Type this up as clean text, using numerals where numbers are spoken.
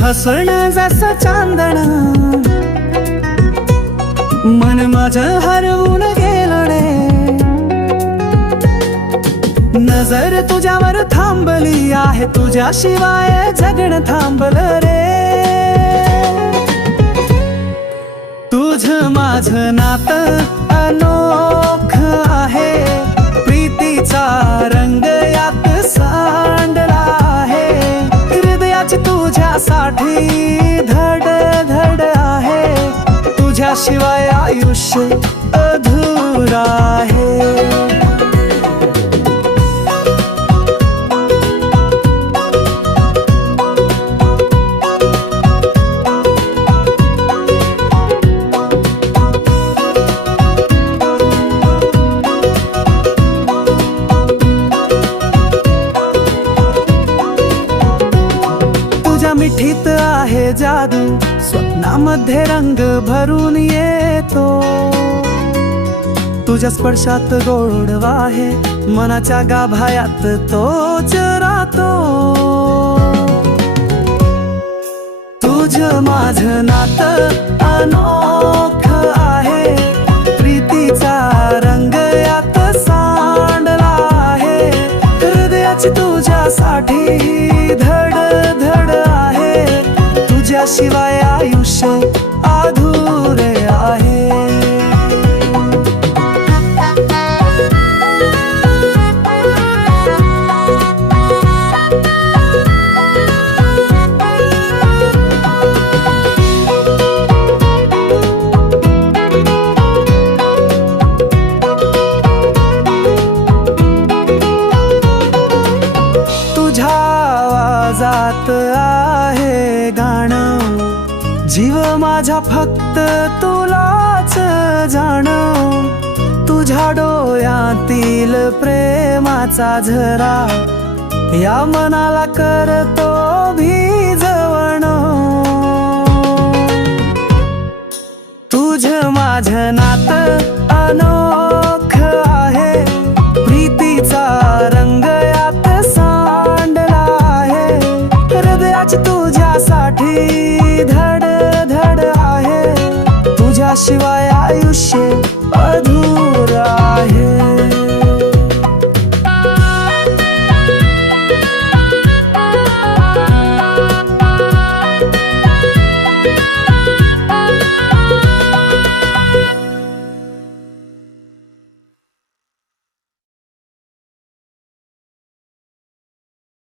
हसणं जसं चांदण, मन माझं हरवून गेलं रे. नजर तुझ्यावर थांबली आहे, तुझ्याशिवाय जगणं थांबलं रे. तुझं माझं नातं अनोखं आहे, प्रीतीचा रंग यात सांडला आहे. हृदयाची तुझ्यासाठी धड धड आहे, तुझ्याशिवाय आयुष्य अधुरा आहे. मिठीत आहे जादू, स्वप्नामध्ये रंग भरून येतो. तुझ्या स्पर्शात गोडवा आहे, मनाच्या गाभायात तोच राहतो. तुझं माझं नातं अनोखं आहे, प्रीतीचा रंग यात सांडला आहे. हृदयाची तुझ्यासाठी धड धड आहे, तुझ्याशिवाय आयुष्य अधुरे आहे. तुझ्या आवाजात आहे गाणं, जीव माझा फक्त तुलाच जाणं. तुझ्या डोळ्यातील प्रेमाचा झरा या मनाला करतो भिजवण. तुझं माझं नातं अनोखं आहे, प्रीतीचा रंग यात सांडला आहे. हृदयाची तुझ्यासाठी धड धड आहे, तुझ्याशिवाय